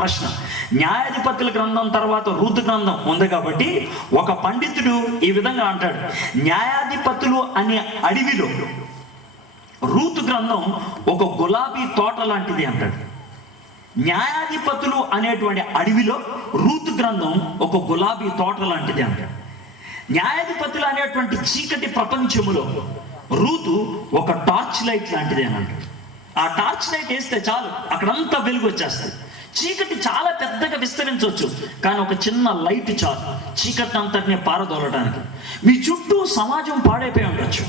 ప్రశ్న. న్యాయాధిపతుల గ్రంథం తర్వాత రూతు గ్రంథం ఉంది కాబట్టి ఒక పండితుడు ఈ విధంగా అంటాడు, న్యాయాధిపతులు అనే అడవిలో రూతు గ్రంథం ఒక గులాబీ తోట లాంటిది అంటాడు. న్యాయాధిపతులు అనేటువంటి అడవిలో రూతు గ్రంథం ఒక గులాబీ తోట లాంటిది అంటాడు. న్యాయాధిపతులు అనేటువంటి చీకటి ప్రపంచములో రూతు ఒక టార్చ్ లైట్ లాంటిది అని అంటాడు. ఆ టార్చ్ లైట్ వేస్తే చాలు అక్కడంతా వెలుగు వచ్చేస్తుంది. చీకటి చాలా పెద్దగా విస్తరించవచ్చు, కానీ ఒక చిన్న లైట్ చాలు చీకటి అంతటిని పారదోలడానికి. మీ చుట్టూ సమాజం పాడైపోయి ఉండొచ్చు,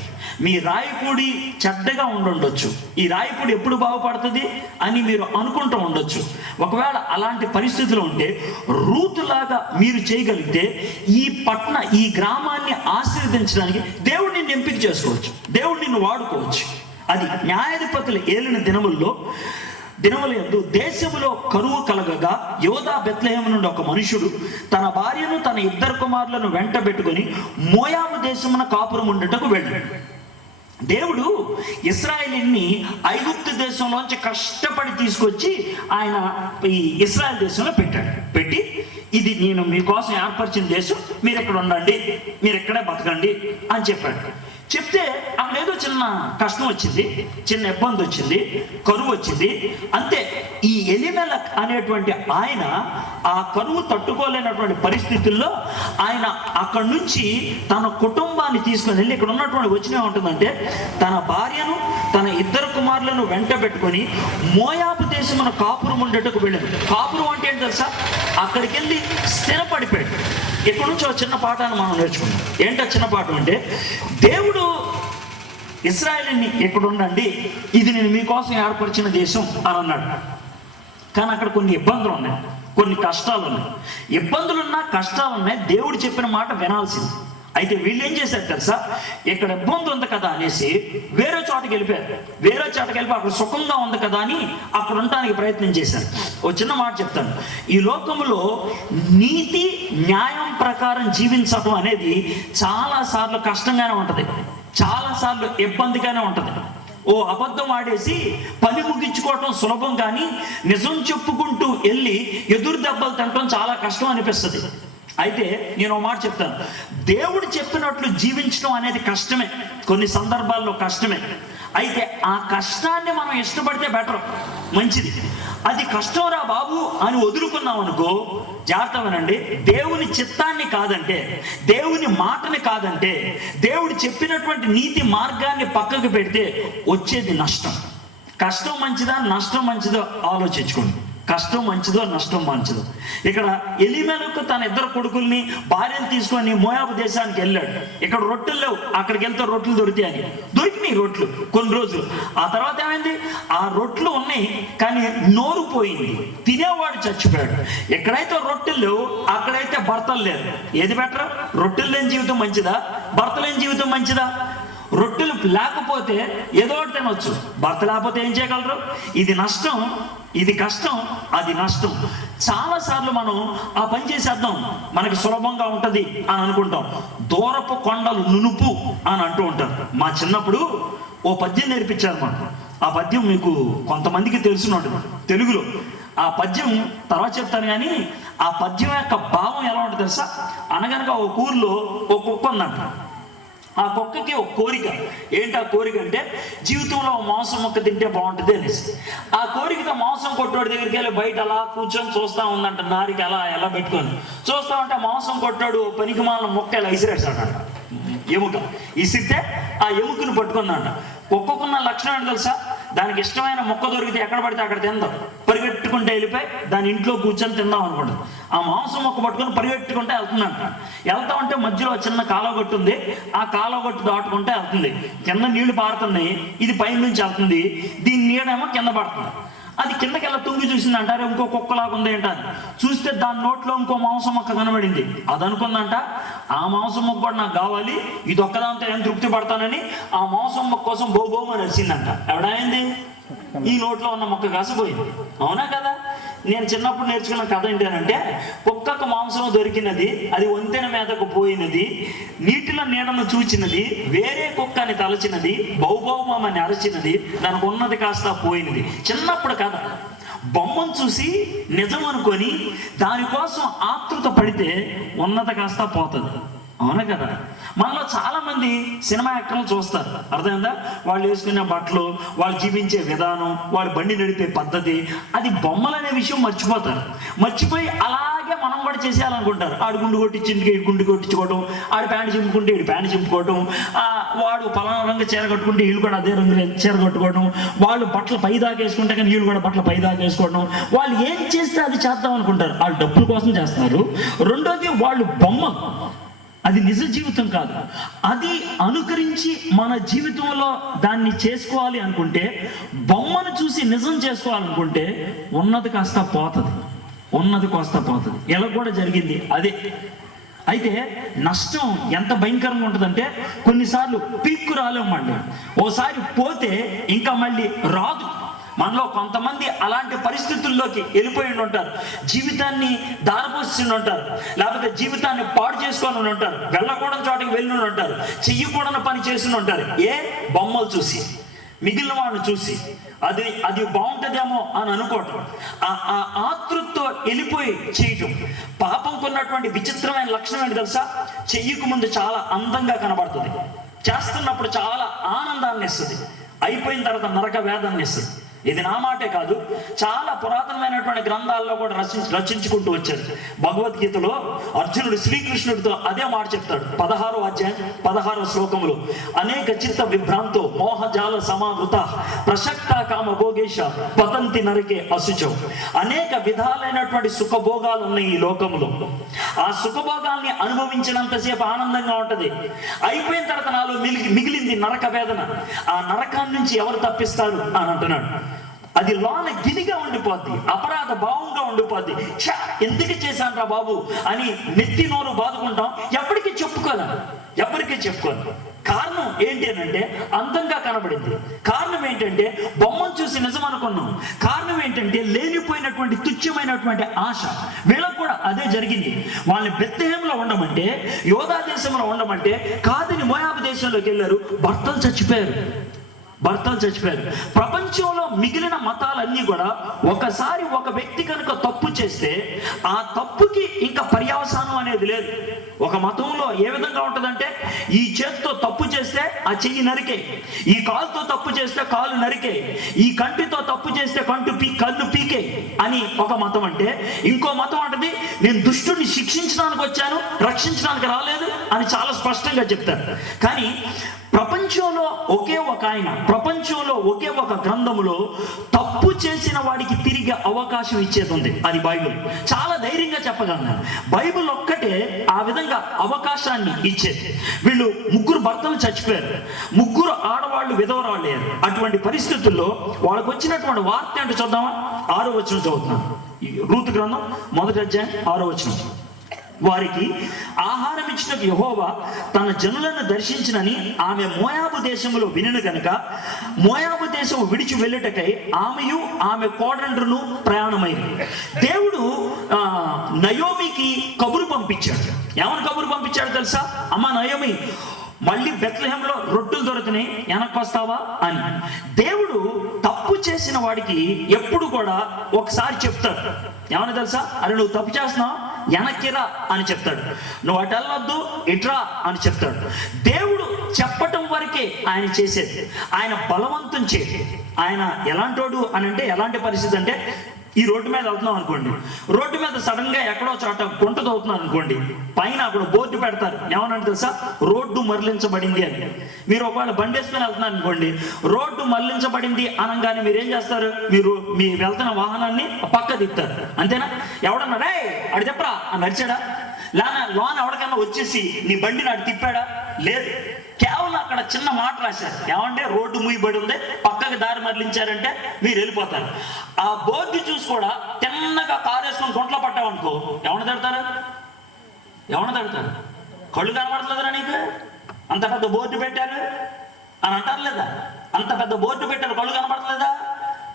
మీ రాయపూడి చెడ్డగా ఉండొచ్చు, ఈ రాయపూడి ఎప్పుడు బాగుపడుతుంది అని మీరు అనుకుంటూ ఉండొచ్చు. ఒకవేళ అలాంటి పరిస్థితులు ఉంటే రూతులాగా మీరు చేయగలిగితే ఈ గ్రామాన్ని ఆశీర్వదించడానికి దేవుడు నిన్ను ఎంపిక చేసుకోవచ్చు, దేవుడు నిన్ను వాడుకోవచ్చు. అది న్యాయాధిపతులు ఏలిన దినముల యందు దేశములో కరువు కలగగా యోధా బెత్లెహేము నుండి ఒక మనుషుడు తన భార్యను తన 2 కుమారులను వెంట పెట్టుకొని మోయాబు దేశమున కాపురం ఉండటకు వెళ్ళాడు. దేవుడు ఇశ్రాయేలుని ఐగుప్తు దేశంలోంచి కష్టపడి తీసుకొచ్చి ఆయన ఈ ఇశ్రాయేల్ దేశంలో పెట్టి ఇది నేను మీకోసం ఏర్పరిచిన దేశం, మీరు ఇక్కడ ఉండండి, మీరు ఇక్కడే బతకండి అని చెప్పాడు. చెప్తే అక్కడ ఏదో చిన్న కష్టం వచ్చింది, చిన్న ఇబ్బంది వచ్చింది, కరువు వచ్చింది. అంతే. ఈ ఎలీమెలెక్ అనేటువంటి ఆయన ఆ కరువు తట్టుకోలేనటువంటి పరిస్థితుల్లో ఆయన అక్కడి నుంచి తన కుటుంబాన్ని తీసుకొని వెళ్ళి ఇక్కడ ఉన్నటువంటి వచ్చిన ఉంటుందంటే తన భార్యను తన 2 కుమారులను వెంట పెట్టుకొని మోయాబు దేశమున కాపురం ఉండేటకు వెళ్ళాడు. కాపురం అంటే ఏంటి తెలుసా? అక్కడికి వెళ్ళి స్థిరపడిపోయాడు. ఎక్కడి నుంచో చిన్న పాఠాన్ని మనం నేర్చుకున్నాం. ఏంటో చిన్న పాఠం అంటే, దేవుడు ఇశ్రాయేలుని ఇక్కడ ఉండండి, ఇది నేను మీకోసం ఏర్పరిచిన దేశం అని అన్నాడు. కానీ అక్కడ కొన్ని ఇబ్బందులు ఉన్నాయి, కొన్ని కష్టాలు ఉన్నాయి. ఇబ్బందులున్నా కష్టాలున్నాయి, దేవుడు చెప్పిన మాట వినాల్సింది. అయితే వీళ్ళు ఏం చేశారు తెలుసా? ఇక్కడ ఇబ్బంది ఉంది కదా అనేసి వేరే చోటకి వెళ్ళిపోయారు. వేరే చోటకి వెళ్ళిపోయి అక్కడ సుఖంగా ఉంది కదా అని అక్కడ ఉండటానికి ప్రయత్నం చేశారు. ఓ చిన్న మాట చెప్తాను. ఈ లోకంలో నీతి న్యాయం ప్రకారం జీవించడం అనేది చాలాసార్లు కష్టంగానే ఉంటుంది, చాలాసార్లు ఇబ్బందిగానే ఉంటుంది. ఓ అబద్ధం ఆడేసి పని ముగించుకోవటం సులభం, కానీ నిజం చెప్పుకుంటూ వెళ్ళి ఎదురు దెబ్బలు తినటం చాలా కష్టం అనిపిస్తుంది. అయితే నేను ఒక మాట చెప్తాను, దేవుడు చెప్పినట్లు జీవించడం అనేది కష్టమే, కొన్ని సందర్భాల్లో కష్టమే. అయితే ఆ కష్టాన్ని మనం ఇష్టపడితే బెటర్, మంచిది. అది కష్టం రా బాబు అని వదులుకున్నాం అనుకో, జాగ్రత్త వినండి, దేవుని చిత్తాన్ని కాదంటే, దేవుని మాటని కాదంటే, దేవుడు చెప్పినటువంటి నీతి మార్గాన్ని పక్కకు పెడితే వచ్చేది నష్టం. కష్టం మంచిదా నష్టం మంచిదో ఆలోచించుకోండి. కష్టం మంచిదో నష్టం మంచిదో. ఇక్కడ ఎలీమెలెకు తన 2 కొడుకుల్ని భార్యను తీసుకొని మోయాబు దేశానికి వెళ్ళాడు. ఇక్కడ రొట్టెలు లేవు, అక్కడికి వెళ్తే రొట్టెలు దొరికినాయి రొట్టెలు కొన్ని రోజులు. ఆ తర్వాత ఏమైంది? ఆ రొట్టెలు ఉన్నాయి కానీ నోరు పోయింది, తినేవాడు చచ్చిపోయాడు. ఎక్కడైతే రొట్టెలు లేవు అక్కడైతే భర్తలు లేరు. ఏది బెటర్? రొట్టెలు లేని జీవితం మంచిదా, భర్త లేని జీవితం మంచిదా? రొట్టెలు లేకపోతే ఏదో ఒకటి తినొచ్చు, భర్త లేకపోతే ఏం చేయగలరు? ఇది నష్టం, ఇది కష్టం, అది నష్టం. చాలాసార్లు మనం ఆ పని చేసేద్దాం, మనకి సులభంగా ఉంటుంది అని అనుకుంటాం. దూరపు కొండలు నునుపు అని అంటూ ఉంటారు. మా చిన్నప్పుడు ఓ పద్యం నేర్పించారు మాకు. ఆ పద్యం మీకు కొంతమందికి తెలుసున్నట్టు తెలుగులో. ఆ పద్యం తర్వాత చెప్తాను, కానీ ఆ పద్యం యొక్క భావం ఎలా ఉంటుంది తెలుసా? అనగనగా ఒక ఊర్లో ఒక కుక్క ఉందంట. ఆ కుక్కకి ఒక కోరిక. ఏంటి ఆ కోరిక అంటే, జీవితంలో మాంసం మొక్క తింటే బాగుంటుంది అనేసి. ఆ కోరికతో మాంసం కొట్టోడి దగ్గరికి వెళ్ళి బయట అలా కూర్చొని చూస్తూ ఉందంట, నారికి ఎలా పెట్టుకొని చూస్తూ ఉంటే మాంసం కొట్టాడు పనికి మాలిన మొక్క ఇలా ఇసిరేస్తాడంట. ఎముక ఇసిరితే ఆ ఎముకను పట్టుకుందంట. కుక్కకున్న లక్షణం ఏంటి తెలుసా? దానికి ఇష్టమైన మొక్క దొరికితే ఎక్కడ పడితే అక్కడ తిందాం, పరిగెట్టుకుంటే వెళ్ళిపోయి దాని ఇంట్లో కూర్చొని తిందాం అనుకుంటుంది. ఆ మాంసం మొక్క పట్టుకొని పరిగెట్టుకుంటే వెళ్తుందంట. వెళ్తా ఉంటే మధ్యలో చిన్న కాలువగొట్టు ఉంది, ఆ కాలువగొట్టు దాటుకుంటే వెళ్తుంది. కింద నీళ్లు పారుతున్నాయి, ఇది పైన నుంచి వెళ్తుంది, దీని నీడేమో కింద పడుతుంది. అది కిందకెళ్ళ తుంగి చూసింది అంటారు, ఇంకో కుక్కలాగా ఉంది ఏంటని చూస్తే దాని నోట్లో ఇంకో మాంసం మొక్క కనబడింది. అది అనుకుందంట, ఆ మాంసం మొక్క కూడా నాకు కావాలి, ఇది ఒక్కదాంతో ఏం తృప్తి పడతానని ఆ మాంసం మొక్క కోసం బోబోమని వచ్చిందంట. ఎవడైంది? ఈ నోట్లో ఉన్న మొక్క కాసిపోయింది. అవునా కదా? నేను చిన్నప్పుడు నేర్చుకున్న కథ ఏంటంటే, కుక్కకు మాంసం దొరికినది, అది వంతెన మీదకు పోయినది, నీటిలో నీడను చూచినది, వేరే కుక్కని తలచినది, బౌబౌమని అరచినది, దానికి ఉన్నది కాస్త పోయినది. చిన్నప్పుడు కథ. బొమ్మను చూసి నిజం అనుకొని దానికోసం ఆతృత పడితే ఉన్నత కాస్త పోతుంది. అవునా కదా? మనలో చాలా మంది సినిమా యాక్టర్లు చూస్తారు, అర్థమైందా? వాళ్ళు వేసుకునే బట్టలు, వాళ్ళు జీవించే విధానం, వాళ్ళు బండి నడిపే పద్ధతి, అది బొమ్మలు అనే విషయం మర్చిపోతారు. మర్చిపోయి అలాగే మనం కూడా చేసేయాలనుకుంటారు. ఆడు గుండు కొట్టించింది ఈడు గుండు కొట్టించుకోవడం, ఆడు ప్యాంటు చింపుకుంటే ఈడు ప్యాంటు చింపుకోవడం, వాడు పలానా రంగు చీర కట్టుకుంటే వీళ్ళు కూడా అదే రంగు చీర కట్టుకోవడం, వాళ్ళు బట్టలు పై దాకేసుకుంటే కానీ వీళ్ళు కూడా బట్టలు పై దాకేసుకోవడం, వాళ్ళు ఏం చేస్తే అది చేద్దాం అనుకుంటారు. వాళ్ళు డబ్బుల కోసం చేస్తున్నారు. రెండోది, వాళ్ళు బొమ్మ, అది నిజ జీవితం కాదు. అది అనుకరించి మన జీవితంలో దాన్ని చేసుకోవాలి అనుకుంటే, బొమ్మను చూసి నిజం చేసుకోవాలనుకుంటే ఉన్నది కాస్త పోతుంది, ఉన్నది కాస్త పోతుంది. ఎలా కూడా జరిగింది అదే. అయితే నష్టం ఎంత భయంకరంగా ఉంటుందంటే, కొన్నిసార్లు పీక్కు రాలేమండి, ఓసారి పోతే ఇంకా మళ్ళీ రాదు. మనలో కొంతమంది అలాంటి పరిస్థితుల్లోకి వెళ్ళిపోయి ఉంటారు, జీవితాన్ని దారపోసి ఉంటారు, లేకపోతే జీవితాన్ని పాడు చేసుకొని ఉంటారు, వెళ్ళకూడని చోటకి వెళ్ళి ఉంటారు, చెయ్యకూడని పని చేసి ఉంటారు. బొమ్మలు చూసి, మిగిలిన వాళ్ళని చూసి అది బాగుంటుందేమో అని అనుకోవటం, ఆ ఆతృతతో వెళ్ళిపోయి చేయటం. పాపంకు ఉన్నటువంటి విచిత్రమైన లక్షణం ఏంటి తెలుసా? చెయ్యకు ముందు చాలా అందంగా కనబడుతుంది, చేస్తున్నప్పుడు చాలా ఆనందాన్ని ఇస్తుంది, అయిపోయిన తర్వాత నరక వేదాన్ని ఇస్తుంది. ఇది నా మాటే కాదు, చాలా పురాతనమైనటువంటి గ్రంథాల్లో కూడా రచించుకుంటూ వచ్చారు. భగవద్గీతలో అర్జునుడు శ్రీకృష్ణుడితో అదే మాట చెప్తాడు. 16వ అధ్యాయం 16వ శ్లోకంలో, అనేక చిత్త విభ్రాంతో మోహజాల సమావృత ప్రసక్త కామ భోగేశ పతంతి నరకే అశుచం. అనేక విధాలైనటువంటి సుఖభోగాలు ఉన్నాయి ఈ లోకంలో. ఆ సుఖభోగాల్ని అనుభవించినంతసేపు ఆనందంగా ఉంటది, అయిపోయిన తర్వాత నాలో మిగిలింది నరక వేదన. ఆ నరకాన్ని నుంచి ఎవరు తప్పిస్తారు అని అంటున్నాడు. అది లోన గిలిగా ఉండిపోద్ది, అపరాధ భావంగా ఉండిపోద్ది. ఎందుకు చేశాను రా బాబు అని నెత్తి నోరు బాదుకుంటాం, ఎప్పటికీ చెప్పుకోను. కారణం ఏంటి అంటే అందంగా కనబడింది. కారణం ఏంటంటే బొమ్మను చూసి నిజం అనుకున్నాం. కారణం ఏంటంటే లేనిపోయినటువంటి తుచ్చమైనటువంటి ఆశ. వీళ్ళకు కూడా అదే జరిగింది. వాళ్ళని బెత్లెహేములో ఉండమంటే, యోధా దేశంలో ఉండమంటే కాదని మోయాబు దేశంలోకి వెళ్ళారు. భర్తలు చచ్చిపోయారు. ప్రపంచంలో మిగిలిన మతాలన్నీ కూడా ఒకసారి ఒక వ్యక్తి కనుక తప్పు చేస్తే ఆ తప్పుకి ఇంకా పర్యవసానం అనేది లేదు. ఒక మతంలో ఏ విధంగా ఉంటుందంటే, ఈ చేతితో తప్పు చేస్తే ఆ చెయ్యి నరికే, ఈ కాలుతో తప్పు చేస్తే కాలు నరికే, ఈ కంటితో తప్పు చేస్తే కళ్ళు పీకే అని ఒక మతం అంటే, ఇంకో మతం అంటది నేను దుష్టుడిని శిక్షించడానికి వచ్చాను, రక్షించడానికి రాలేదు అని చాలా స్పష్టంగా చెప్తారు. కానీ ప్రపంచంలో ఒకే ఒక గ్రంథములో తప్పు చేసిన వాడికి తిరిగి అవకాశం ఇచ్చేది ఉంది, అది బైబిల్. చాలా ధైర్యంగా చెప్పగలను, బైబిల్ ఒక్కటే ఆ విధంగా అవకాశాన్ని ఇచ్చేది. వీళ్ళు 3 భర్తలు చచ్చిపోయారు, 3 ఆడవాళ్ళు విధవరాళ్ళు అయ్యారు. అటువంటి పరిస్థితుల్లో వాళ్ళకు వచ్చినటువంటి వార్త అంటే చూద్దామా? 6వ వచనం చదువుతున్నాను, రూతు గ్రంథం 1వ అధ్యాయం 6వ వచనం. వారికి ఆహారం ఇచ్చిన యెహోవా తన జనులను దర్శించినని ఆమె మోయాబు దేశంలో వినను గనుక మోయాబు దేశం విడిచి వెళ్ళుటకై ఆమెయు ఆమె కోడండ్రును ప్రయాణమైంది. దేవుడు నయోమికి కబురు పంపించాడు. ఏమని కబురు పంపించాడు తెలుసా? అమ్మ నయోమి, మళ్ళీ బెత్లెహేంలో రొట్టెలు దొరుకుతున్నాయి, వెనక్కి వస్తావా అని. దేవుడు తప్పు చేసిన వాడికి ఎప్పుడు కూడా ఒకసారి చెప్తాడు. ఏమని తెలుసా? అరే నువ్వు తప్పు చేస్తున్నావు, వెనక్కిరా అని చెప్తాడు. నువ్వు అటు వెళ్ళొద్దు, ఇట్రా అని చెప్తాడు. దేవుడు చెప్పటం వరకే ఆయన చేసేది, ఆయన బలవంతం చేయదు. ఆయన ఎలాంటోడు అని అంటే, ఎలాంటి పరిస్థితి అంటే, ఈ రోడ్డు మీద వెళ్తున్నాం అనుకోండి, రోడ్డు మీద సడన్ గా ఎక్కడో చోట గుంట తవ్వుతున్నాం అనుకోండి, పైన అక్కడ బోర్డు పెడతారు, ఏమనంటే తెలుసా? రోడ్డు మరలించబడింది అని. మీరు ఒకవేళ బండి వేసుకొని వెళ్తున్నారు అనుకోండి, రోడ్డు మరలించబడింది అనగానే మీరు ఏం చేస్తారు? మీ వెళ్తున్న వాహనాన్ని పక్క తిప్పుతారు, అంతేనా? ఎవడన్నా రే అడు చెప్పరా అని నడిచాడా? లోన ఎవరికన్నా వచ్చేసి నీ బండి నాడు తిప్పాడా? లేదు. కేవలం అక్కడ చిన్న మాట రాశారు, ఏమంటే రోడ్డు మూయబడి ఉంది, పక్కకి దారి మరలించారంటే మీరు వెళ్ళిపోతారు. ఆ బోర్డు చూసి కూడా తిన్నగా కారు వేసుకొని గుంట్లో పట్టామనుకో, ఎవరిని తిడతారు? కళ్ళు కనబడలేదురా నీకు? అంత పెద్ద బోర్డు పెట్టారు అని అంటారు లేదా? అంత పెద్ద బోర్డు పెట్టారు, కళ్ళు కనబడలేదా?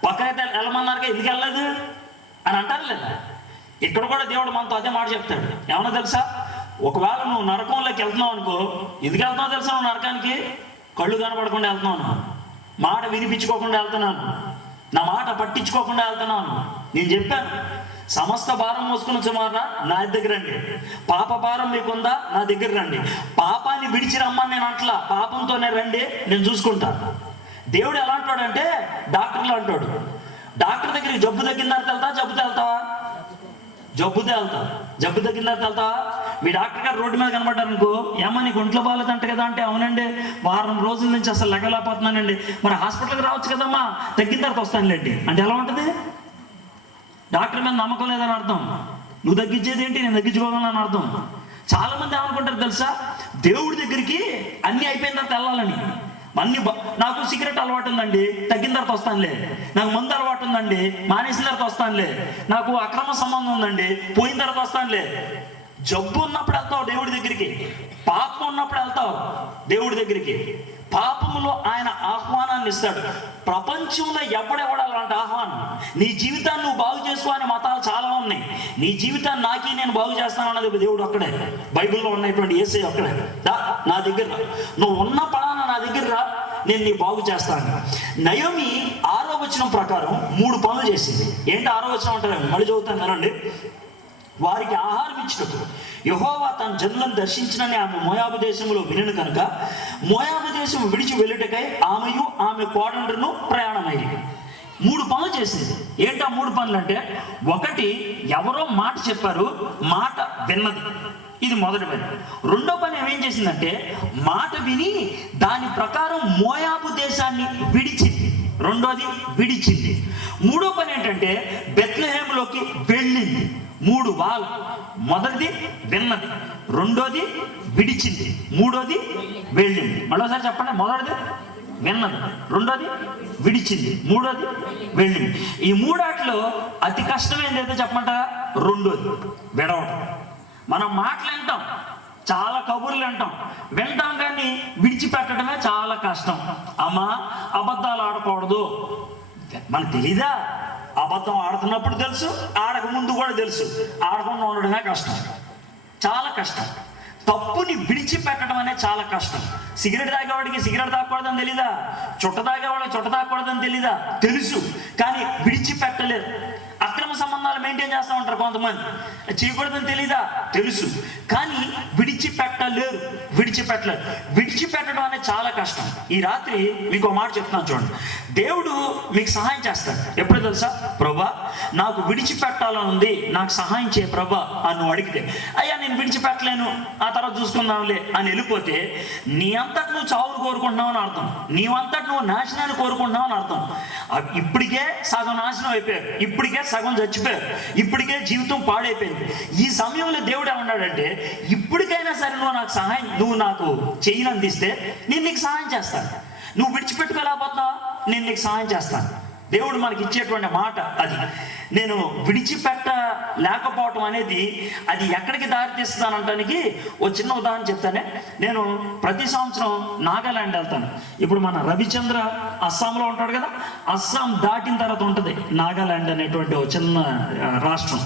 పక్కనైతే వెళ్ళమన్నారుగా, ఎందుకు వెళ్ళలేదు అని అంటారు లేదా? ఇక్కడ కూడా దేవుడు మనతో అదే మాట చెప్తాడు. ఏమన్నా తెలుసా? ఒకవేళ నువ్వు నరకంలోకి వెళ్తున్నావు అనుకో, ఎందుకు వెళ్తున్నావు తెలుసా? నువ్వు నరకానికి కళ్ళు కనపడకుండా వెళ్తున్నాను, మాట వినిపించుకోకుండా వెళ్తున్నాను, నా మాట పట్టించుకోకుండా వెళ్తున్నాను, నేను చెప్పాను, సమస్త భారం మోసుకుని వచ్చామారా నా దగ్గర రండి, పాప భారం మీకుందా నా దగ్గర రండి. పాపాన్ని విడిచి రమ్మని నేను అట్లా, పాపంతోనే రండి నేను చూసుకుంటా. దేవుడు ఎలా అంటాడంటే డాక్టర్లు అంటాడు, డాక్టర్ దగ్గరికి జబ్బు తగ్గిన తర్వాత వెళ్తా, జబ్బుతో వెళ్తావా? జబ్బుతో వెళ్తావు. జబ్బు తగ్గిన తర్వాత వెళ్తావా? మీ డాక్టర్ గారు రోడ్డు మీద కనబడ్డారు అనుకో, ఏమో నీకు ఒంట్లో బాగాలేదంట కదా అంటే, అవునండి వారం రోజుల నుంచి అసలు లెగలేకపోతున్నానండి. మరి హాస్పిటల్కి రావచ్చు కదమ్మా, తగ్గిన తర్వాత వస్తానులేండి అంటే ఎలా ఉంటుంది? డాక్టర్ మీద నమ్మకం లేదని అర్థం. నువ్వు తగ్గించేది ఏంటి, నేను తగ్గించుకోవాలని అర్థం. చాలా మంది ఏమనుకుంటారు తెలుసా, దేవుడి దగ్గరికి అన్నీ అయిపోయిన తర్వాత వెళ్ళాలని. నాకు సిగరెట్ అలవాటు ఉందండి, తగ్గిన తర్వాత వస్తానులే. నాకు మందు అలవాటు ఉందండి, మానేసిన తర్వాత వస్తానులే. నాకు అక్రమ సంబంధం ఉందండి, పోయిన తర్వాత వస్తానులే. జబ్బు ఉన్నప్పుడు వెళ్తావు దేవుడి దగ్గరికి, పాపం ఉన్నప్పుడు వెళ్తావు దేవుడి దగ్గరికి. పాపంలో ఆయన ఆహ్వానాన్ని ఇస్తాడు. ప్రపంచంలో ఎవడెవడాలంటే ఆహ్వానం. నీ జీవితాన్ని నువ్వు బాగు చేసుకో అనే మతాలు చాలా ఉన్నాయి. నీ జీవితాన్ని నాకి నేను బాగు చేస్తాను అన్నది దేవుడు ఒక్కడే. బైబిల్లో ఉన్నటువంటి యేసయ్య ఒక్కడే. నా దగ్గర నువ్వు ఉన్న పలానా నా దగ్గర రా, నేను నీ బాగు చేస్తాను. నయోమి 6వ వచనం ప్రకారం 3 పనులు చేసింది. ఏంటి 6వ వచనం అంటారు, మళ్ళీ చదువుతాను వినండి. వారికి ఆహారం ఇచ్చినప్పుడు యెహోవా తన జనులను దర్శించినని ఆమె మోయాబు దేశంలో వినను కనుక మోయాబు దేశం విడిచి వెళ్ళుటకై ఆమెయు ఆమె కోడండ్రును ప్రయాణమైంది. 3 పనులు చేసింది. ఏంటి ఆ 3 పనులు అంటే, ఒకటి ఎవరో మాట చెప్పారు, మాట విన్నది, ఇది మొదటి పని. రెండో పని ఏమేం చేసిందంటే, మాట విని దాని ప్రకారం మోయాబు దేశాన్ని విడిచింది. రెండోది విడిచింది. మూడో పని ఏంటంటే బెత్లెహేములోకి వెళ్ళింది. 3 వాలు. మొదటిది విన్నది, రెండోది విడిచింది, మూడోది వెళ్ళింది. మరోసారి చెప్పండి, మొదటిది విన్నది, రెండోది విడిచింది, మూడోది వెళ్ళింది. ఈ 3 అతి కష్టమైనది ఏదో చెప్పమంటారా? రెండోది విడవటం. మనం మాటలు వింటాం, చాలా కబుర్లు వింటాం కానీ విడిచిపెట్టడమే చాలా కష్టం. అమ్మా అబద్ధాలు ఆడకూడదు, మనకు తెలీదా? అబద్ధం ఆడుతున్నప్పుడు తెలుసు, ఆడక ముందు కూడా తెలుసు. ఆడకుండా ఉండడమే కష్టం, చాలా కష్టం. తప్పుని విడిచిపెట్టడం అనేది చాలా కష్టం. సిగరెట్ తాగేవాడికి సిగరెట్ తాగకూడదని తెలీదా? చుట్ట తాగేవాడికి చుట్ట తాగకూడదని తెలీదా? తెలుసు, కానీ విడిచిపెట్టలేరు. అక్రమ సంబంధాలు మెయింటైన్ చేస్తూ ఉంటారు కొంతమంది, చేయకూడదని తెలీదా? తెలుసు, కానీ విడిచిపెట్టలేరు. విడిచిపెట్టడం అనేది చాలా కష్టం. ఈ రాత్రి మీకు ఒక మాట చెప్తున్నాను చూడండి. దేవుడు మీకు సహాయం చేస్తాడు. ఎప్పుడు తెలుసా? ప్రభా నాకు విడిచిపెట్టాలని ఉంది, నాకు సహాయం చేయ ప్రభా అని నువ్వు అడిగితే, అయ్యా నేను విడిచిపెట్టలేను, ఆ తర్వాత చూసుకుందాంలే అని వెళ్ళిపోతే, నీ అంతటి నువ్వు చావును కోరుకుంటున్నావు అని అర్థం. నీవంతటి నువ్వు నాశనాన్ని కోరుకుంటున్నావు అని అర్థం. ఇప్పటికే సగం నాశనం అయిపోయారు, ఇప్పటికే సగం చచ్చిపోయారు, ఇప్పటికే జీవితం పాడైపోయింది. ఈ సమయంలో దేవుడు ఏమన్నాడంటే, ఇప్పటికైనా సరే నువ్వు నాకు చెయ్యిని అందిస్తే నేను నీకు సహాయం చేస్తాను. నువ్వు విడిచిపెట్టుకోలేకపోతున్నావా, నేను నీకు సహాయం చేస్తాను. దేవుడు మనకి ఇచ్చేటువంటి మాట అది. నేను విడిచిపెట్టలేకపోవటం అనేది అది ఎక్కడికి దారితీస్తానంటానికి ఓ చిన్న ఉదాహరణ చెప్తానే. నేను ప్రతి సంవత్సరం నాగాలాండ్ వెళ్తాను. ఇప్పుడు మన రవిచంద్ర అస్సాంలో ఉంటాడు కదా, అస్సాం దాటిన తర్వాత ఉంటుంది నాగాలాండ్ అనేటువంటి ఒక చిన్న రాష్ట్రం.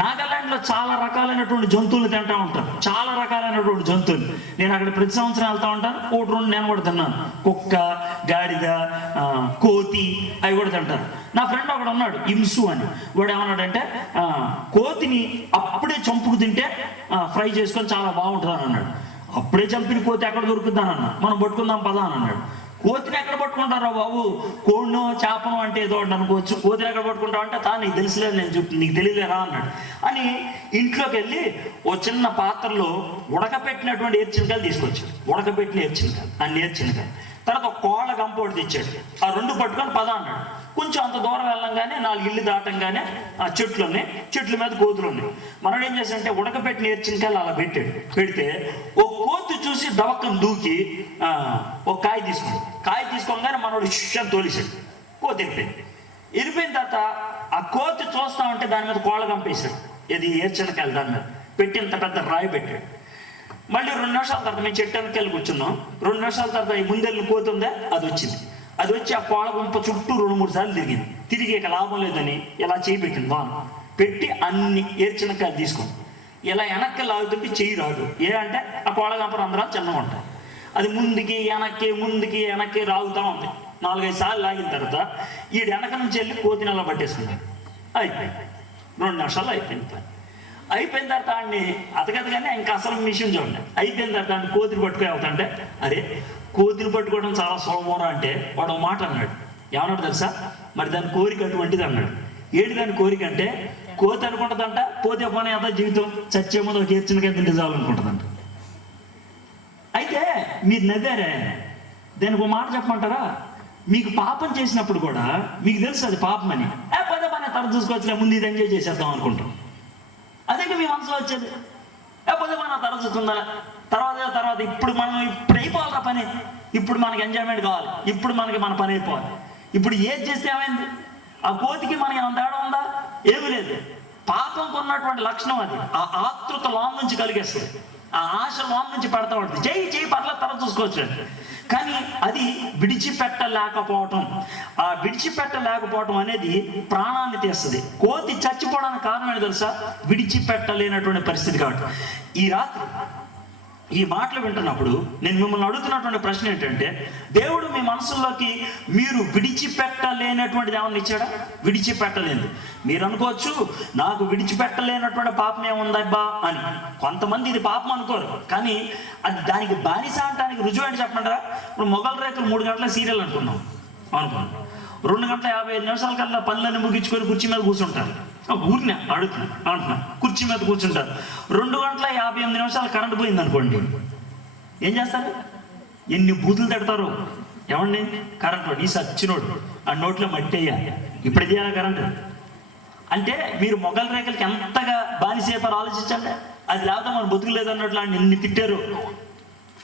నాగాలాండ్లో చాలా రకాలైనటువంటి జంతువులు తింటూ ఉంటారు, చాలా రకాలైనటువంటి జంతువులు. నేను అక్కడ ప్రతి సంవత్సరం వెళ్తూ ఉంటాను. 1-2 నేను కూడా తిన్నాను. కుక్క, గాడిద, కోతి అవి కూడా తింటారు. నా ఫ్రెండ్ ఒకడు ఉన్నాడు, ఇంసు అని. వాడు ఏమన్నాడంటే, కోతిని అప్పుడే చంపుకు తింటే ఫ్రై చేసుకొని చాలా బాగుంటుంది అని అన్నాడు. అప్పుడే చంపిన కోతి ఎక్కడ దొరుకుతుందని అన్నా. మనం పట్టుకుందాం పదా అని అన్నాడు. కోతిని ఎక్కడ పట్టుకుంటారా బాబు, కోడినో చేపనో అంటే ఏదో అనుకోవచ్చు, కోతిని ఎక్కడ పట్టుకుంటావు అంటే, నీకు తెలియలేదు, నేను నీకు తెలియలేరా అన్నాడు. అని ఇంట్లోకి వెళ్ళి ఓ చిన్న పాత్రలో ఉడకపెట్టినటువంటి ఏర్చినకాయలు తీసుకొచ్చాడు. ఉడకపెట్టిన ఏర్చినకాయలు, అన్ని ఏర్చినకాయలు. తర్వాత ఒక కోళ్ళ గంపోటి తెచ్చాడు. ఆ 2 పట్టుకొని పద అన్నాడు. కొంచెం అంత దూరం వెళ్ళంగానే 4 ఇళ్ళు దాటంగానే ఆ చెట్లు ఉన్నాయి, చెట్ల మీద కోతులు ఉన్నాయి. మనోడు ఏం చేశాడంటే ఉడకపెట్టిన ఏర్చినకాయలు అలా పెడితే ఓ కోతి చూసి దవక్కను దూకి ఒక కాయ తీసుకున్నాడు. కాయ తీసుకోగానే మనోడు ఇష్యం తోలిసాడు. కోతి వెళ్ళిపోయిన తర్వాత ఆ కోతి చూస్తా ఉంటే దాని మీద కోళ్ళ గంపేశాడు. ఇది ఏర్చినకాయలు దాని మీద పెట్టి ఇంత పెద్ద రాయి పెట్టాడు. మళ్ళీ 2 నిమిషాల తర్వాత మేము చెట్టు వెనకాల కూర్చున్నాం. 2 నిమిషాల తర్వాత ఈ ముందెళ్ళి కోతి ఉందా, అది వచ్చింది. అది వచ్చి ఆ కోళ్ళ గుంప చుట్టూ 2-3 సార్లు తిరిగింది. తిరిగి ఇక లాభం లేదని ఇలా చేయి పెట్టింది. పెట్టి అన్ని ఏర్చినకాయలు తీసుకుంది. ఇలా వెనక్కి లాగుతుంటే చెయ్యి రాదు. అంటే ఆ కోళ్ళ గంప రంధ్రాలు చిన్నగా ఉంటాయి. అది ముందుకి వెనక్కి రాగుతూ ఉంది. 4-5 సార్లు లాగిన తర్వాత ఈడు వెనక నుంచి వెళ్ళి కోతిని అలా పట్టేసుకున్నాడు. అయిపోయింది. 2 నిమిషాల్లో అయిపోయింది పని. అయిపోయిన తర్వాత ఆడిని అతగతగానే ఇంకా అసలు మిషన్ చూడండి. అయిపోయిన తర్వాత ఆడిని కోతిని పట్టుకుని అవుతుంటే, అరే కోతిని పట్టుకోవడం చాలా సులభం అంటే వాడు ఒక మాట అన్నాడు. ఏమన్నాడు తెలుసా? మరి దాని కోరిక అటువంటిది అన్నాడు. ఏంటి దాని కోరిక అంటే, కోతి అనుకుంటుందంట పోతే పని అంతా జీవితం చచ్చే ముందు ఒక చేర్చిన తింటే చాలు అనుకుంటుందంట. అయితే మీరు నవ్వారే, దానికి ఒక మాట చెప్పమంటారా? మీకు పాపం చేసినప్పుడు కూడా మీకు తెలుసు అది పాపం అని, పదే పని తర్వాత చూసుకోవచ్చులే, ముందు ఇది ఎంజాయ్ చేసేద్దాం అనుకుంటాం. అదే మీ మనసులో వచ్చేది. పదే పని తర్వాత చూస్తుందా, తర్వాత ఇప్పుడు అయిపోవాలా పని, ఇప్పుడు మనకి ఎంజాయ్మెంట్ కావాలి, ఇప్పుడు మన పని అయిపోవాలి. ఇప్పుడు ఏది చేస్తే ఏమైంది? ఆ కోతికి మనకి ఏమైనా తేడా ఉందా? ఏమీ లేదు. పాపంకు ఉన్నటువంటి లక్షణం అది. ఆ ఆతృత లోం నుంచి కలిగేస్తుంది, ఆ ఆశ లోం నుంచి పెడతా ఉంటుంది. చేయి పర్లేదు తర్వాత చూసుకోవచ్చు. కానీ అది విడిచిపెట్టలేకపోవటం, ఆ విడిచిపెట్టలేకపోవటం అనేది ప్రాణాన్ని తీస్తుంది. కోతి చచ్చిపోవడానికి కారణం ఏంటి తెలుసా? విడిచిపెట్టలేనటువంటి పరిస్థితి. కాబట్టి ఈ రాత్రి ఈ మాటలు వింటున్నప్పుడు నేను మిమ్మల్ని అడుగుతున్నటువంటి ప్రశ్న ఏంటంటే, దేవుడు మీ మనసుల్లోకి మీరు విడిచిపెట్టలేనటువంటిది ఏమన్నా ఇచ్చాడా? విడిచిపెట్టలేదు. మీరు అనుకోవచ్చు, నాకు విడిచిపెట్టలేనటువంటి పాపం ఏముందబ్బా అని. కొంతమంది ఇది పాపం అనుకోరు, కానీ అది దానికి బానిస అంటానికి రుజువు ఏంటి చెప్పమంటారా? ఇప్పుడు మొగల్ రేకులు 3 గంటల సీరియల్ అనుకున్నాం, 2 గంటల 55 నిమిషాల కల్లా పనులన్నీ ముగించుకొని కుర్చీ మీద కూర్చుంటారు. ఊరినే అంటున్నా కుర్చీ మీద కూర్చుంటారు. 2 గంటల 58 నిమిషాలు కరెంట్ పోయింది అనుకోండి, ఏం చేస్తారు? ఎన్ని బూతులు తిడతారు. ఏమండి, కరెంట్ ఈ సచ్చినోడు ఆ నోట్లో మట్టి వేయాలి, ఇప్పుడు తీయాలి కరెంట్ అంటే. మీరు మొగల్ రేఖలకి ఎంతగా బానిసేపారు ఆలోచించండి. అది లేకపోతే మనం బతుకులేదు అన్నట్లు నిన్ను తిట్టారు,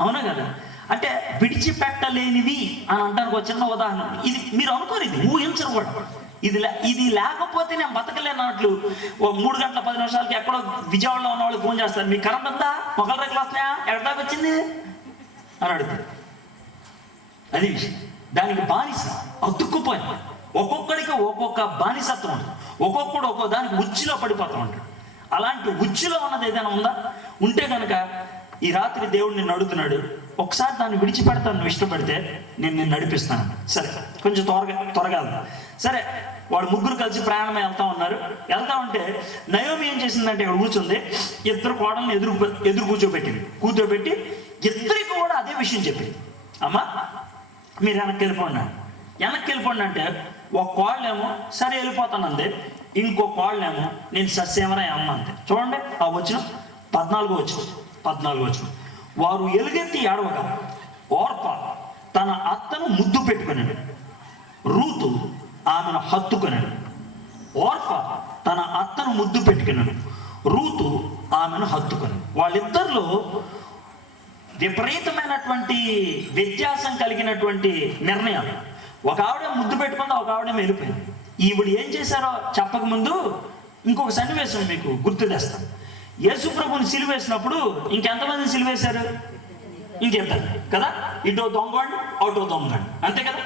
అవునా కదా? అంటే విడిచిపెట్టలేనివి అని అంటానికి ఒక చిన్న ఉదాహరణ. ఇది మీరు అనుకోరు, ఇది ఊహించరు కూడా. ఇది లేకపోతే నేను బతకలేనట్లు 3 గంటల 10 నిమిషాలకి ఎక్కడో విజయవాడలో ఉన్న వాళ్ళు ఫోన్ చేస్తారు, మీకు కరెంట్ ఉందా, మొగల రేఖలు వస్తున్నాయా, ఎక్కడ దాకా వచ్చింది అని అడుగుతారు. అది విషయం. దానికి బానిస అతుక్కుపోయి, ఒక్కొక్కడికి ఒక్కొక్క బానిసత్వం ఉంటుంది. ఒక్కొక్కడు ఒక్కో దానికి ఉచ్చులో పడిపోతూ ఉంటాడు. అలాంటి ఉచ్చులో ఉన్నది ఏదైనా ఉందా? ఉంటే కనుక ఈ రాత్రి దేవుడు నిన్ను అడుగుతున్నాడు, ఒకసారి దాన్ని విడిచిపెడతాను, నువ్వు ఇష్టపడితే నేను నిన్ను నడిపిస్తాను. సరే, కొంచెం త్వరగా సరే. వాడు 3 కలిసి ప్రయాణమై వెళ్తా ఉంటే నయోమి ఏం చేసిందంటే, ఇక్కడ కూర్చుంది, 2 కోడల్ని ఎదురు కూర్చోబెట్టి ఇద్దరికి కూడా అదే విషయం చెప్పింది. అమ్మా మీరు వెనక్కి వెళ్ళిపోండి అంటే, ఒక కోళ్ళేమో సరే వెళ్ళిపోతానంది, ఇంకో కోళ్ళేమో నేను సస్యమరా ఏమన్నా అంతే. చూడండి ఆ వచనం 14 వచనం. వారు ఎలుగెత్తి ఏడవగా ఓర్ప తన అత్తను ముద్దు పెట్టుకున్నాడు, రూతు ఆమెను హత్తుకున్నాడు. ఓర్ప తన అత్తను ముద్దు పెట్టుకున్నాడు, రూతు ఆమెను హత్తుకున్నాడు. వాళ్ళిద్దరిలో విపరీతమైనటువంటి వ్యత్యాసం కలిగినటువంటి నిర్ణయాలు. ఒక ఆవిడ ముద్దు పెట్టుకుందా, ఒక ఆవిడ వెళ్ళిపోయింది. ఈవిడ ఏం చేశారో చెప్పక ముందు ఇంకొక సన్నివేశం మీకు గుర్తు తెస్తాను. యేసు ప్రభుని సిలువేసినప్పుడు ఇంకెంతమందిని సిలువేశారు? ఇంకెంతరు కదా. ఇటో దొంగండి, అటో దొంగండి, అంతే కదా.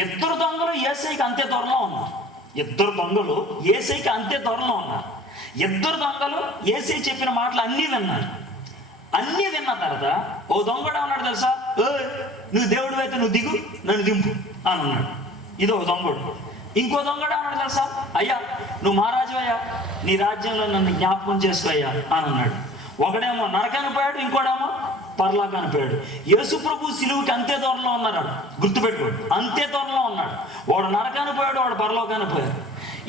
2 దొంగలు యేసయ్యకి అంతే దూరంలో ఉన్నారు. 2 దొంగలు యేసయ్యకి అంతే దూరంలో ఉన్నారు. 2 దొంగలు యేసయ్య చెప్పిన మాటలు అన్నీ విన్నారు. అన్నీ విన్న తర్వాత ఓ దొంగడు అన్నాడు తెలుసా, నువ్వు దేవుడు అయితే నువ్వు దిగు, నన్ను దింపు అని అన్నాడు. ఇదో దొంగడు. ఇంకో దొంగడు అన్నాడు తెలుసా, అయ్యా నువ్వు మహారాజు అయ్యా, నీ రాజ్యంలో నన్ను జ్ఞాపకం చేసుకోయ్యా అని అన్నాడు. ఒకడేమో నరకానికి పోయాడు, ఇంకోడేమో పరలోకానికి పోయాడు. యేసు ప్రభు సిలువుకి అంతే దూరంలో ఉన్నాడు, గుర్తుపెట్టుకోడు, అంతే దూరంలో ఉన్నాడు. వాడు నరకానికి పోయాడు, వాడు పరలోకానికి పోయాడు.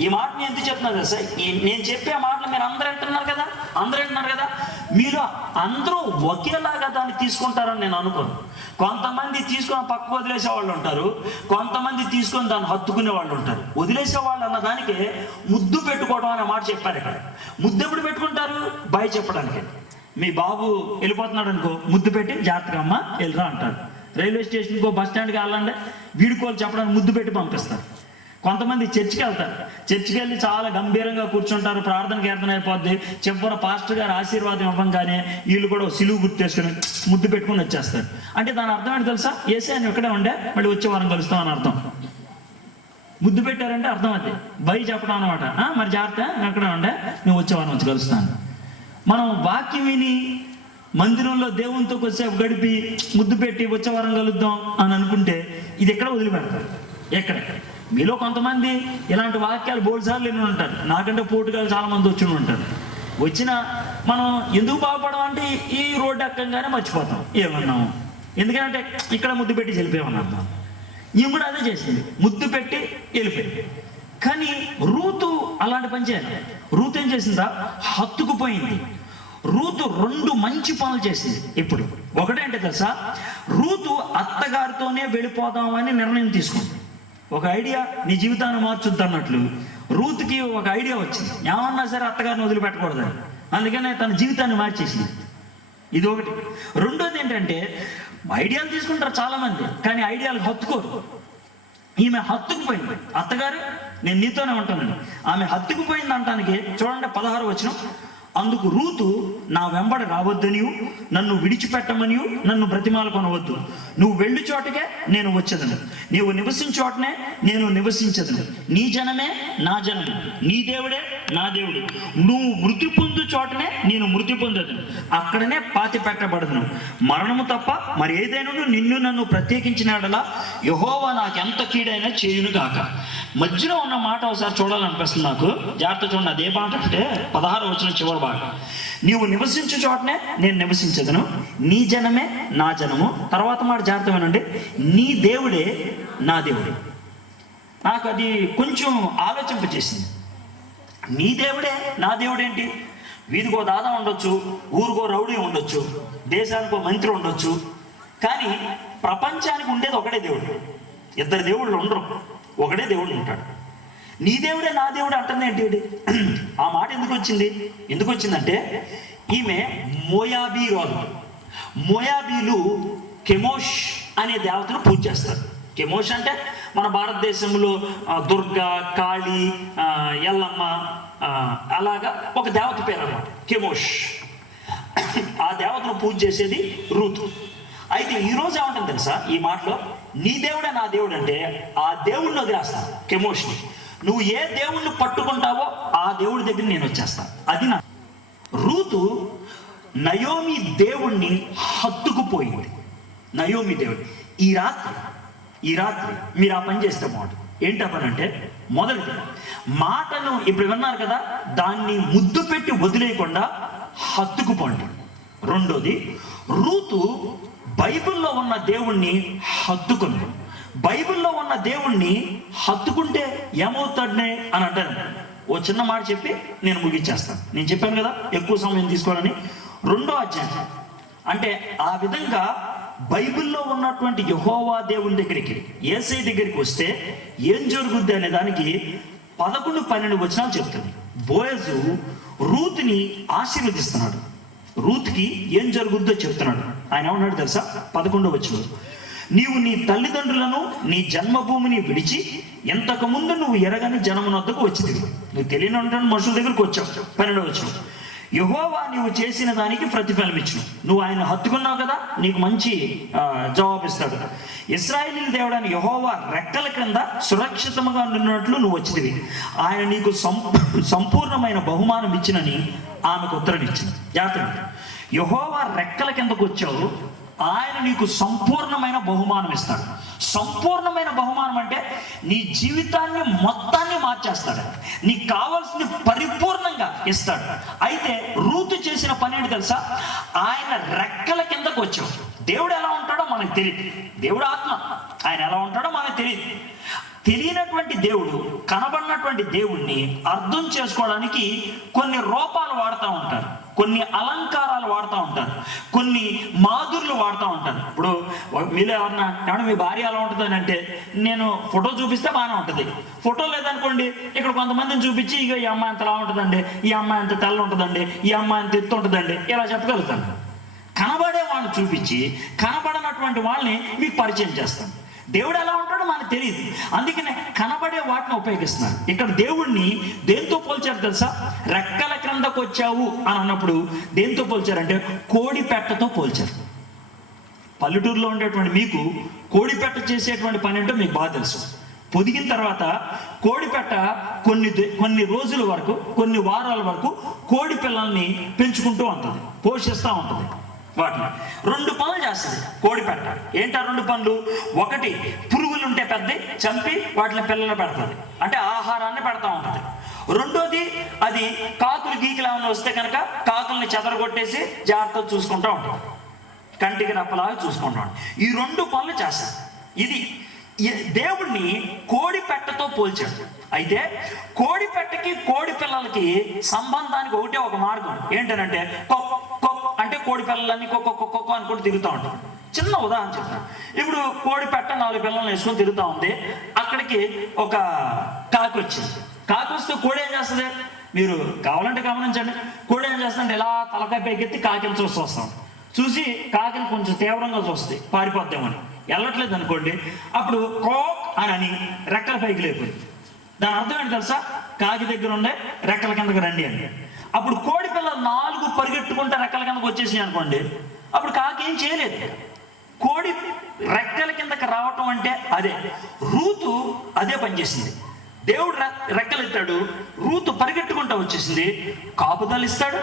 ఈ మాట నేను ఎందుకు చెప్తున్నాను కదా సార్, నేను చెప్పే మాటలు మీరు అందరూ వింటున్నారు కదా. మీరు అందరూ ఒకేలాగా దాన్ని తీసుకుంటారని నేను అనుకోను. కొంతమంది తీసుకొని పక్కకు వదిలేసే వాళ్ళు ఉంటారు, కొంతమంది తీసుకొని దాన్ని హత్తుకునే వాళ్ళు ఉంటారు. వదిలేసే వాళ్ళు అన్న దానికి ముద్దు పెట్టుకోవడం అనే మాట చెప్పారు. ఇక్కడ ముద్దు ఎప్పుడు పెట్టుకుంటారు? బయ చెప్పడానికి. మీ బాబు వెళ్ళిపోతున్నాడు అనుకో, ముద్దు పెట్టి జాగ్రత్తగా అమ్మ వెళ్ళరా అంటారు. రైల్వే స్టేషన్కో బస్ స్టాండ్కి వెళ్ళండి, వీడుకోలు చెప్పడానికి ముద్దు పెట్టి పంపిస్తారు. కొంతమంది చర్చికి వెళ్తారు, చర్చికి వెళ్ళి చాలా గంభీరంగా కూర్చుంటారు, ప్రార్థనకి అర్థం అయిపోద్ది. చివర పాస్టర్ గారు ఆశీర్వాదం ఇవ్వగానే వీళ్ళు కూడా సిలువు గుర్తేసుకుని ముద్దు పెట్టుకుని వచ్చేస్తారు. అంటే దాని అర్థం ఏంటి తెలుసా? యేసయ్య అని ఇక్కడే ఉండే, మళ్ళీ వచ్చే వారం కలుస్తాం అని అర్థం. ముద్దు పెట్టారంటే అర్థం అది బై చెప్పడం అనమాట. మరి జాగ్రత్త, అక్కడే ఉండే, నువ్వు వచ్చే వారం వచ్చి కలుస్తాను. మనం వాక్యం విని మందిరంలో దేవునితో కొద్దిసేపు గడిపి ముద్దు పెట్టి వచ్చే వారం కలుద్దాం అని అనుకుంటే ఇది ఎక్కడ వదిలిపెడతారు? ఎక్కడ మీలో కొంతమంది ఇలాంటి వాక్యాలు బోల్సార్లు ఎన్ని ఉంటారు, నాకంటే పోటుగా చాలా మంది వచ్చి ఉంటారు. వచ్చిన మనం ఎందుకు బాగుపడమంటే ఈ రోడ్డు ఎక్కంగానే మర్చిపోతాం ఏమన్నాము, ఎందుకంటే ఇక్కడ ముద్దు పెట్టి వెళ్ళిపోయామన్నా. ఈమె కూడా అదే చేసింది, ముద్దు పెట్టి వెళ్ళిపోయింది. కానీ రూతు అలాంటి పని చేయాలి. రూతు ఏం చేసిందా, హత్తుకుపోయింది. రూతు 2 మంచి పనులు చేసింది. ఇప్పుడు ఒకటేంటి తెలుసా, రూతు అత్తగారితోనే వెళ్ళిపోదామని నిర్ణయం తీసుకుంది. ఒక ఐడియా నీ జీవితాన్ని మార్చుద్ది అన్నట్లు రూతుకి ఒక ఐడియా వచ్చింది, ఏమన్నా సరే అత్తగారిని వదిలిపెట్టకూడదని. అందుకనే తన జీవితాన్ని మార్చేసింది. ఇది ఒకటి. రెండోది ఏంటంటే, ఐడియాలు తీసుకుంటారు చాలా మంది, కానీ ఐడియాలు హత్తుకోరు. ఈమె హత్తుకుపోయింది. అత్తగారు నేను నీతోనే ఉంటానండి, ఆమె హత్తుకుపోయింది అంటానికి చూడండి 16వ వచనం. అందుకు రూతు, నా వెంబడి రావద్దనియు నన్ను విడిచిపెట్టమనియు నన్ను బ్రతిమాల కొనవద్దు. నువ్వు వెళ్ళు చోటకే నేను వచ్చేదను, నీవు నివసించు చోటనే నేను నివసించదను. నీ జనమే నా జనము, నీ దేవుడే నా దేవుడు. నువ్వు మృతి పొందు చోటనే నేను మృతి పొందదును, అక్కడనే పాతి పెట్టబడదును. మరణము తప్ప మరి ఏదైనా నిన్ను నన్ను ప్రత్యేకించినాడలా యెహోవా నాకెంత కీడైనా చేయును గాక. మధ్యలో ఉన్న మాట ఒకసారి చూడాలనిపిస్తుంది నాకు, జాగ్రత్త చూడండి. అదే మాట అంటే 16వ వచనం చివరి భాగం. నీవు నివసించు చోటనే నేను నివసించదును, నీ జనమే నా జనము. తర్వాత మాట జాగ్రత్త వినండి, నీ దేవుడే నా దేవుడు. నాకు అది కొంచెం ఆలోచింపచేసింది. నీ దేవుడే నా దేవుడు ఏంటి? వీధికో దాదా ఉండొచ్చు, ఊరికో రౌడీ ఉండొచ్చు, దేశానికో మంత్రి ఉండొచ్చు, కానీ ప్రపంచానికి ఉండేది ఒకటే దేవుడు. 2 దేవుళ్ళు ఉండరు, ఒకడే దేవుడు ఉంటాడు. నీ దేవుడే నా దేవుడు అంటుంది ఏంటి? ఆ మాట ఎందుకు వచ్చిందంటే, ఈమె మోయాబీరాలు. మోయాబీలు కెమోష్ అనే దేవతను పూజ చేస్తారు. కెమోష్ అంటే మన భారతదేశంలో దుర్గా, కాళీ, ఎల్లమ్మ, అలాగా ఒక దేవత పేరు అన్నమాట కెమోష్. ఆ దేవతను పూజ చేసేది రూతు. అయితే ఈరోజు ఏమంటుంది తెలుసా ఈ మాటలో, నీ దేవుడే నా దేవుడు అంటే ఆ దేవుడిని వదిలేస్తాను, కెమోష్ని. నువ్వు ఏ దేవుణ్ణి పట్టుకుంటావో ఆ దేవుడి దగ్గర నేను వచ్చేస్తాను. అది నా రూతు నయోమి దేవుణ్ణి హత్తుకుపోయింది. నయోమి దేవుడు. ఈ రాత్రి మీరు ఆ పని చేస్తే బాగుంటుంది. ఏంటి పని అంటే, మొదటిది మాటను ఇప్పుడు విన్నారు కదా, దాన్ని ముద్దు పెట్టి వదిలేయకుండా హత్తుకుపోండి. రెండోది, రూతు బైబిల్లో ఉన్న దేవుణ్ణి హత్తుకుంది. బైబిల్లో ఉన్న దేవుణ్ణి హత్తుకుంటే ఏమవుతాడనే అని అంటారు. ఓ చిన్న మాట చెప్పి నేను ముగించేస్తాను. నేను చెప్పాను కదా ఎక్కువ సమయం తీసుకోవాలని. 2వ అధ్యాయం అంటే ఆ విధంగా బైబిల్లో ఉన్నటువంటి యెహోవా దేవుని దగ్గరికి, యేసయ్య దగ్గరికి వస్తే ఏం జరుగుద్ది అనే దానికి 11-12 వచనాలు చెప్తుంది. బోయజు రూతుని ఆశీర్వదిస్తున్నాడు. రూతుకి ఏం జరుగుద్దో చెప్తున్నాడు. ఆయన ఏమన్నాడు తెలుసా? 11వ వచనం, నీవు నీ తల్లిదండ్రులను నీ జన్మభూమిని విడిచి ఎంతకు ముందు నువ్వు ఎరగని జనమునొద్దకు వచ్చింది. నువ్వు తెలియని మనుషుల దగ్గరకు వచ్చావు. 12వ వచనం, యెహోవా నీవు చేసిన దానికి ప్రతిఫలం ఇచ్చును. నువ్వు ఆయన హత్తుకున్నావు కదా, నీకు మంచి జవాబిస్తాడు. ఇశ్రాయేలీయుల దేవుడైన యెహోవా రెక్కల క్రింద సురక్షితముగా నిన్నట్లు నువ్వు వచ్చింది. ఆయన నీకు సంపూర్ణమైన బహుమానం ఇచ్చినని ఆమెకు ఉత్తరం ఇచ్చింది. జాగ్రత్త, యెహోవా రెక్కల కిందకు వచ్చావు, ఆయన నీకు సంపూర్ణమైన బహుమానం ఇస్తాడు. సంపూర్ణమైన బహుమానం అంటే నీ జీవితాన్ని మొత్తాన్ని మార్చేస్తాడు. నీకు కావాల్సింది పరిపూర్ణంగా ఇస్తాడు. అయితే రూతు చేసిన పని ఏంటి తెలుసా? ఆయన రెక్కల కిందకు వచ్చావు. దేవుడు ఎలా ఉంటాడో మనకు తెలియదు. దేవుడు ఆత్మ, ఆయన ఎలా ఉంటాడో మనకు తెలియదు. తెలియనటువంటి దేవుడు, కనబడినటువంటి దేవుణ్ణి అర్థం చేసుకోవడానికి కొన్ని రూపాలు వాడుతూ ఉంటారు, కొన్ని అలంకారాలు వాడుతూ ఉంటారు, కొన్ని మాధుర్లు వాడుతూ ఉంటారు. ఇప్పుడు మీలో ఎవరన్నా మీ భార్య ఎలా ఉంటుంది అని అంటే, నేను ఫోటో చూపిస్తే బాగానే ఉంటుంది. ఫోటో లేదనుకోండి, ఇక్కడ కొంతమందిని చూపించి ఇక ఈ అమ్మాయి అంత ఎలా ఉంటుందండి, ఈ అమ్మాయి అంత తెల్ల ఉంటుందండి, ఈ అమ్మాయి అంత ఎత్తు ఉంటుందండి, ఇలా చెప్పగలుగుతాను. కనబడే వాళ్ళని చూపించి కనబడనటువంటి వాళ్ళని మీకు పరిచయం చేస్తాను. దేవుడు ఎలా ఉంటాడో మనకు తెలియదు, అందుకనే కనబడే వాటిని ఉపయోగిస్తున్నారు. ఇక్కడ దేవుణ్ణి దేంతో పోల్చారు తెలుసా? రెక్కల క్రిందకు వచ్చావు అని అన్నప్పుడు దేంతో పోల్చారంటే కోడిపెట్టతో పోల్చారు. పల్లెటూరులో ఉండేటువంటి మీకు కోడిపెట్ట చేసేటువంటి పని ఏంటో మీకు బాగా తెలుసు. పొదిగిన తర్వాత కోడిపెట్ట కొన్ని రోజుల వరకు, కొన్ని వారాల వరకు కోడి పిల్లల్ని పెంచుకుంటూ ఉంటుంది, పోషిస్తూ ఉంటుంది. వాటిని 2 పనులు చేస్తుంది కోడిపెట్ట. ఏంటా 2 పనులు? ఒకటి, పురుగుల కోడిలు ఉంటే పెద్ద చంపి వాటిని పిల్లలు పెడుతుంది, అంటే ఆహారాన్ని పెడతా ఉంటుంది. రెండోది అది కాకులు గీకులు ఏమైనా వస్తే కనుక కాకుల్ని చెదరగొట్టేసి జాగ్రత్తగా చూసుకుంటూ ఉంటుంది, కంటికి రెప్పలాగా చూసుకుంటూ ఉంటుంది. ఈ 2 పనులు చేస్తాడు. ఇది దేవుణ్ణి కోడి పెట్టతో పోల్చాడు. అయితే కోడి పెట్టకి కోడి పిల్లలకి సంబంధానికి ఒకటే ఒక మార్గం ఏంటంటే అంటే కోడి పిల్లలన్నీ కుక్క అనుకుంటూ తిరుగుతూ ఉంటాం. చిన్న ఉదాహరణ చెప్తాను. ఇప్పుడు కోడి పెట్ట 4 పిల్లల్ని వేసుకొని తిరుగుతూ ఉంది. అక్కడికి ఒక కాకి వచ్చింది. కాకి వస్తే కోడి ఏం చేస్తుంది? మీరు కావాలంటే గమనించండి. కోడి ఏం చేస్తుందంటే ఇలా తలకాయ పైకెత్తి కాకిని చూస్తాం. చూసి కాకిని కొంచెం తీవ్రంగా చూస్తుంది, పారిపోద్దామని. వెళ్ళట్లేదు అనుకోండి, అప్పుడు కోక్ అని రెక్కల పైకి లేపుతుంది. దాని అర్థం ఏంటి తెలుసా? కాకి దగ్గర ఉండే రెక్కల కిందకి రండి అని. అప్పుడు కోడి పిల్లలు 4 పరిగెట్టుకుంటే రెక్కల కిందకి వచ్చేసినాయి అనుకోండి, అప్పుడు కాకి ఏం చేయలేదు. కోడి రెక్కల కిందకి రావటం అంటే అదే. రూతు అదే పనిచేసింది. దేవుడు రెక్కలు ఎత్తాడు, రూతు పరిగెట్టుకుంటూ వచ్చేసింది. కాపుదలు ఇస్తాడు,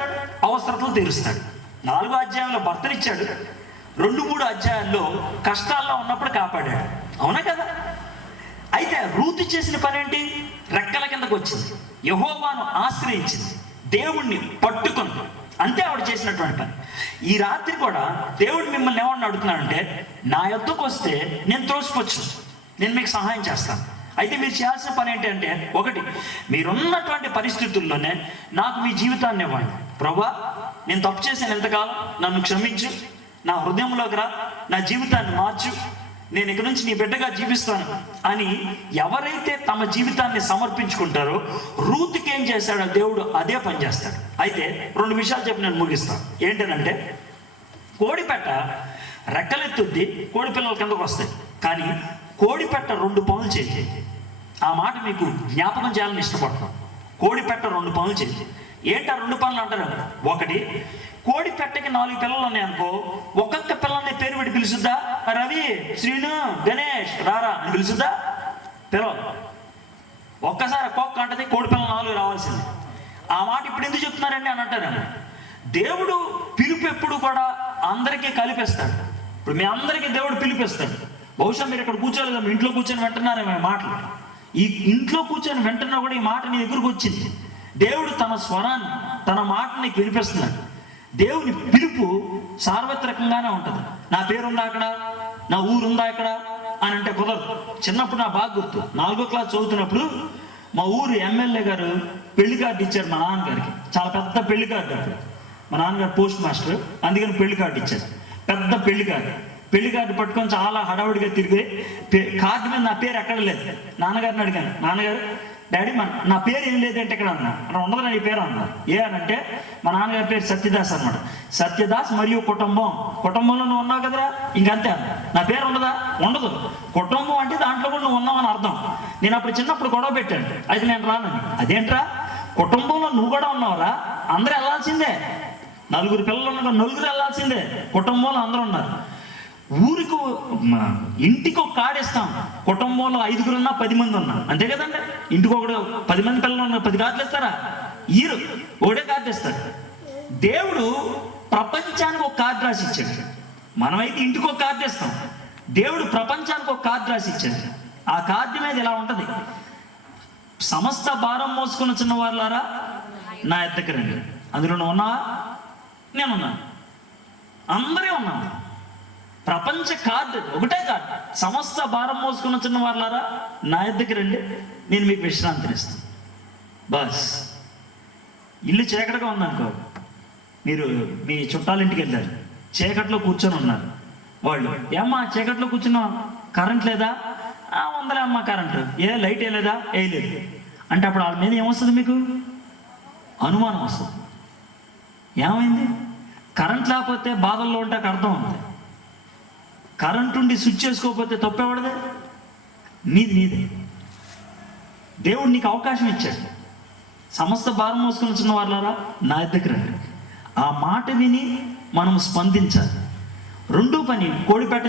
అవసరతలు తీరుస్తాడు. 4వ అధ్యాయంలో భర్తనిచ్చాడు, 2-3 అధ్యాయాల్లో కష్టాల్లో ఉన్నప్పుడు కాపాడాడు. అవునా కదా? అయితే రూతు చేసిన పని ఏంటి? రెక్కల కిందకు వచ్చింది, యెహోవాను ఆశ్రయించింది, దేవుణ్ణి పట్టుకుంది. అంతే ఆవిడ చేసినటువంటి పని. ఈ రాత్రి కూడా దేవుడు మిమ్మల్ని ఏమన్నా అడుగుతున్నాడంటే, నా యొద్దకు వస్తే నేను త్రోసిపోవచ్చు, నేను మీకు సహాయం చేస్తాను. అయితే మీరు చేయాల్సిన పని ఏంటంటే, ఒకటి, మీరున్నటువంటి పరిస్థితుల్లోనే నాకు మీ జీవితాన్ని ఇవ్వండి. ప్రభువా, నేను తప్పు చేశాను, ఎంతకాలం నన్ను క్షమించు, నా హృదయంలోకి రా, నా జీవితాన్ని మార్చు, నేను ఇక నుంచి నీ బిడ్డగా జీవిస్తాను అని ఎవరైతే తమ జీవితాన్ని సమర్పించుకుంటారో, రూతుకి ఏం చేశాడో దేవుడు అదే పని చేస్తాడు. అయితే 2 విషయాలు చెప్పి నేను ముగిస్తాను. ఏంటంటే, కోడిపెట్ట రెక్కలెత్తుద్ది, కోడి పిల్లల కిందకు వస్తాయి. కానీ కోడిపెట్ట 2 పనులు చేయి. ఆ మాట మీకు జ్ఞాపకం చేయాలని ఇష్టపడతాను. కోడిపెట్ట 2 పనులు చేయి. ఏంటి ఆ 2 పనులు అంటారు? ఒకటి, కోడి పెట్టకి 4 పిల్లలు ఉన్నాయనుకో, ఒక్కొక్క పిల్లల్ని పేరు పెట్టి పిలుచుద్దా? రవి, శ్రీను, గణేష్ రారా అని పిలుచుద్దా? పిల్లలు ఒక్కసారి కుక్క అంటది, కోడి పిల్లలు 4 రావాల్సింది. ఆ మాట ఇప్పుడు ఎందుకు చెప్తున్నారండి అని అంటారు. దేవుడు పిలుపు ఎప్పుడు కూడా అందరికీ కలిపేస్తాడు. ఇప్పుడు మీ అందరికీ దేవుడు పిలిపిస్తాడు. బహుశా మీరు ఇక్కడ కూర్చోలేదు, మీ ఇంట్లో కూర్చొని వింటున్నారేమో ఈ మాటలు. ఈ ఇంట్లో కూర్చొని వింటున్నా కూడా ఈ మాట నీ దగ్గరకు వచ్చింది. దేవుడు తన స్వరాన్ని, తన మాటని నీకు వినిపిస్తున్నాడు. దేవుని పిలుపు సార్వత్రికంగానే ఉంటుంది. నా పేరుందా అక్కడ, నా ఊరుందా ఇక్కడ అని అంటే కుదరదు. చిన్నప్పుడు నా బాగా గుర్తు, 4వ క్లాస్ చదువుతున్నప్పుడు మా ఊరు ఎమ్మెల్యే గారు పెళ్లి కార్డు ఇచ్చారు మా నాన్నగారికి. చాలా పెద్ద పెళ్లి కార్డు. అప్పుడు మా నాన్నగారు పోస్ట్ మాస్టర్, అందుకని పెళ్లి కార్డు ఇచ్చారు. పెద్ద పెళ్లి కార్డు. పెళ్లి కార్డు పట్టుకొని చాలా హడావుడిగా తిరిగి, కార్డు మీద నా పేరు ఎక్కడ లేదు. నాన్నగారిని అడిగాను, నాన్నగారు డాడీ నా పేరు ఏం లేదంటే ఇక్కడ అన్నా. అక్కడ ఉండదు నీ పేరు అన్నా. ఏ అనంటే మా నాన్నగారి పేరు సత్యదాస్ అన్నమాట. సత్యదాస్ మరియు కుటుంబంలో నువ్వు ఉన్నావు కదరా, ఇంకంతే అన్న. నా పేరు ఉండదా? ఉండదు. కుటుంబం అంటే దాంట్లో కూడా నువ్వు ఉన్నావు అని అర్థం. నేను అప్పుడు చిన్నప్పుడు గొడవ పెట్టాను, అయితే నేను రానని. అదేంట్రా, కుటుంబంలో నువ్వు కూడా ఉన్నావురా, అందరూ వెళ్ళాల్సిందే. 4 పిల్లలు ఉన్నారు, 4 వెళ్ళాల్సిందే. కుటుంబంలో అందరూ ఉన్నారు. ఊరికి ఇంటికి ఒక కార్డు ఇస్తాం. కుటుంబంలో 5 ఉన్నా 10 మంది ఉన్నా అంతే కదండి. ఇంటికి 10 మంది పిల్లలు ఉన్నారు, 10 కార్డులు ఇస్తారా? ఒకటే కార్డు ఇస్తారు. దేవుడు ప్రపంచానికి ఒక కార్డు రాసి ఇచ్చాడు. మనమైతే ఇంటికి ఒక కార్డు ఇస్తాం. దేవుడు ప్రపంచానికి ఒక కార్డు రాసి ఇచ్చాడు. ఆ కార్డు మీద ఇలా ఉంటది, సమస్త భారం మోసుకున్న చిన్నవారులారా నా ఎద్దకు రండి. అందులో నువ్వు ఉన్నావా? నేనున్నాను, అందరే ఉన్నాను. ప్రపంచ కార్డు ఒకటే కార్డు, సమస్త భారం మోసుకున్న చిన్నవారులారా నా ఎద్దకు రండి, నేను మీకు విశ్రాంతినిస్తాను. బస్. ఇల్లు చీకటిగా ఉందనుకో, మీరు మీ చుట్టాలింటికి వెళ్ళారు, చీకట్లో కూర్చొని ఉన్నారు. వాళ్ళు ఏమ్మా చీకట్లో కూర్చున్నావు, కరెంట్ లేదా? ఉందలే అమ్మా కరెంటు. లైట్ వేయలేదా? వేయలేదు అంటే అప్పుడు వాళ్ళ మీద ఏమొస్తుంది? మీకు అనుమానం వస్తుంది. ఏమైంది? కరెంట్ లేకపోతే బాధల్లో ఉంటే అర్థం ఉంది. కరెంట్ ఉండి స్విచ్ చేసుకోకపోతే తప్పెవడదే? నీదే. దేవుడు నీకు అవకాశం ఇచ్చాడు. సమస్త భారం మోసుకొని వచ్చిన వాళ్ళారా నా దగ్గర రండి. ఆ మాట విని మనం స్పందించాలి. రెండో పని, కోడిపెట్ట